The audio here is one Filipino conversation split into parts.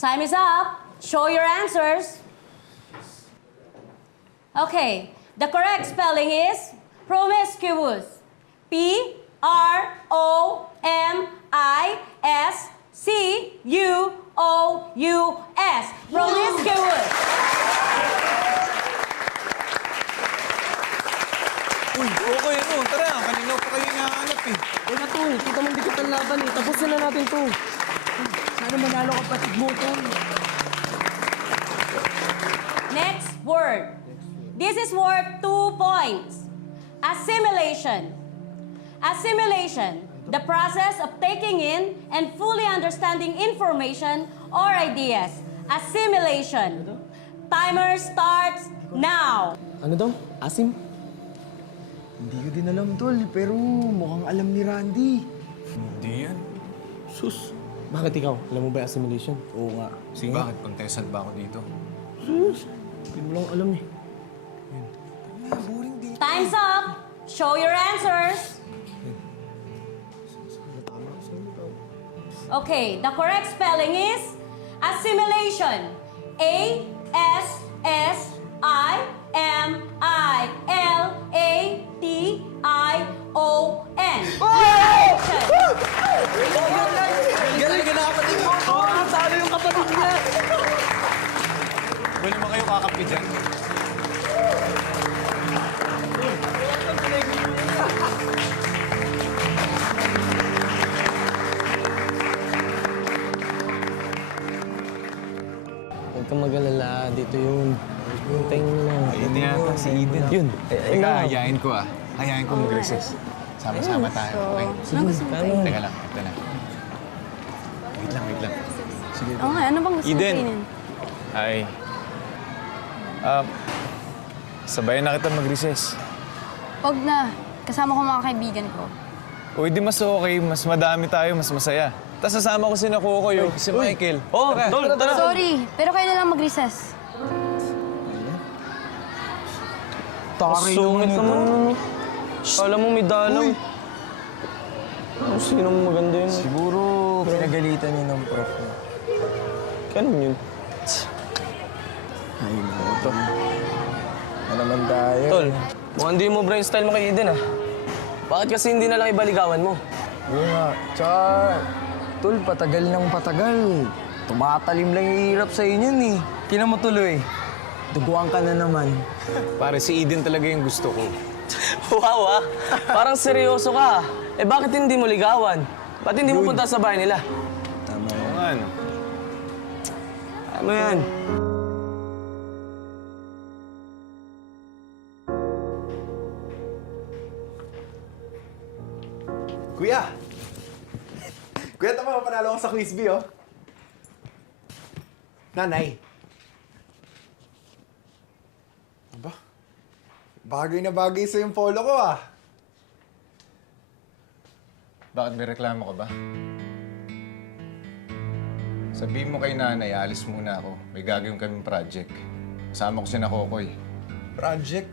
Time is up. Show your answers. Okay, the correct spelling is promiscuous. Promiscuous. Promiscuous. Uy, okay mo. Tara, kanina pa kayo hinahanap eh. Wala tol, kita mo hindi kita laban eh. Tapusin na natin to. Sana manalo kapatid mo, tol. Next word. This is worth 2 points. Assimilation. Assimilation, the process of taking in and fully understanding information or ideas. Assimilation. Timer starts now. Ano daw? Asim? Hindi ko din alam, tol. Pero mukhang alam ni Randy. Hindi yan. Sus. Bakit ikaw? Alam mo ba yung assimilation? Oo nga. Sige. Bakit? Contestant ba ako dito? Sus. Hindi mo lang alam eh. Boring dito. Time's up. Show your answers. Okay, the correct spelling is assimilation. A-S-S-I-M-I-L-A-T-I-O-N. Galing ka na kapatid mo. Oo, saan yung kapatid niya? Wala naman kayo kakampi dyan. Huwag kang mag-alala. Dito yun. Hintayin mo lang. Ayun na yata si Eden. Yun. Teka, hayain ko ah. Hayain ko mag-recess. Sama-sama tayo, okay? Ano? Teka lang, ito na. Wait lang. Sige. Oo nga, ano bang gusto mo Eden. kainin? Hi. Sabayan na kita mag-recess. Huwag na. Kasama ko mga kaibigan ko. O, di mas okay. Mas madami tayo, mas masaya. Tapos sasama ko si Nakukoy, si Michael. Oh, tol, tara. Sorry, pero kayo na lang mag-recess. Sungit naman. Alam mo, may dalaw. Sino maganda yun? Siguro pinagalitan niya ng prof niya. Ganun yun. Ay, ito. Ano naman tayo? Tol, mukhang di mo brain style mo kay Eden ah. Bakit kasi hindi na lang ibaligawan mo? Oo nga. Tsaka, tol, patagal ng patagal. Tumatalim lang yung hirap sa inyo eh. Kina mo tuloy. Duguan ka na naman. Pare, si Eden talaga yung gusto ko. Wow ah, parang seryoso ka. Eh bakit hindi mo ligawan? Ba't hindi mo punta sa bahay nila? Tama yan. Oo nga, no? Ano yan? Kuya! Kuya, tama, panalo ko sa quiz bee, oh. Nanay. Aba, bagay na bagay sa yung polo ko, ah. Bakit may reklamo ka ba? Sabihin mo kay nanay, alis muna ako. May gagawin kaming project. Kasama ko si Nakokoy. Project?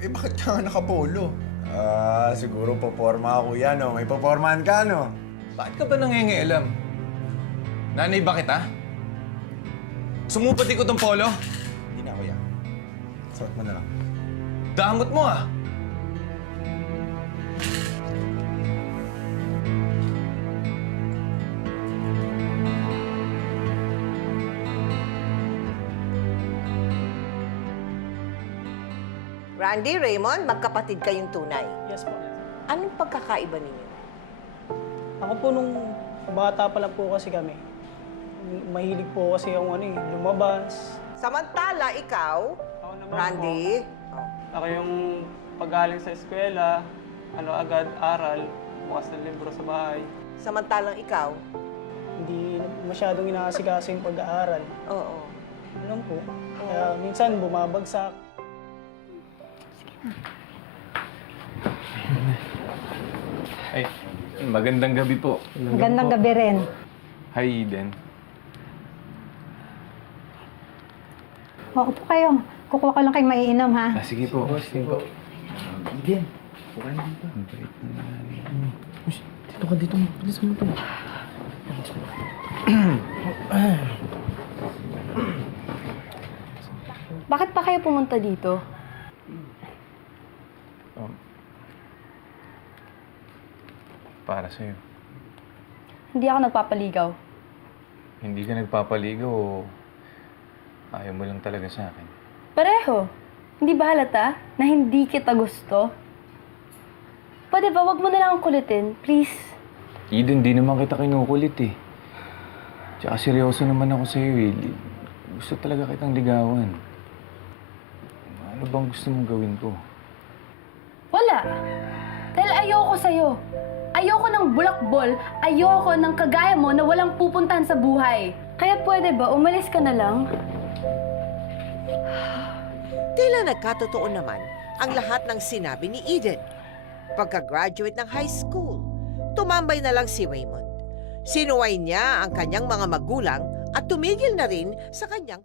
Eh, bakit ka nga nakapolo? Siguro poporma ako yan, no? May popormahan ka, no? Bakit ka ba nangingialam? Nanay, bakit ha? Sumupati ko tong polo? Hindi na, kuya. Suot mo na lang. Damot mo ah! Randy, Raymond, magkapatid kayong tunay. Yes po. Anong pagkakaiba ninyo? Ako po nung bata pa lang po kasi kami. Mahilig po kasi yung lumabas. Samantala, ikaw, Ako naman Randy, po, ako yung pagaling sa eskwela, agad aral, bukas ng libro sa bahay. samantalang ikaw, Hindi masyadong inaasikaso yung pag-aaral. oo. Alam po. Kaya minsan bumabagsak. Ay, magandang gabi po. Magandang gabi rin. Hi, Eden. Upo kayo. Kukuha ko lang kayong maiinom, ha? Sige po. Sige po. Dito ka dito. Bilis mo ito. Bakit pa kayo pumunta dito? Para sa'yo. Hindi ako nagpapaligaw. Hindi ka nagpapaligaw o ayaw mo lang talaga sa akin? Pareho. Hindi ba halata na hindi kita gusto? Pwede ba, wag mo na lang akong kulitin, please? Eden, di naman kita kinukulit eh. Tsaka seryoso naman ako sa'yo eh. Gusto talaga kitang ligawan. Ano bang gusto mong gawin ko? Wala. Dahil ayoko sa'yo. Ayoko ng bulakbol. Ayoko ng kagaya mo na walang pupuntahan sa buhay. Kaya pwede ba, umalis ka na lang? Tila nagkatotoo naman ang lahat ng sinabi ni Eden. Pagka-graduate ng high school, tumambay na lang si Raymond. Sinuway niya ang kanyang mga magulang at tumigil na rin sa kanyang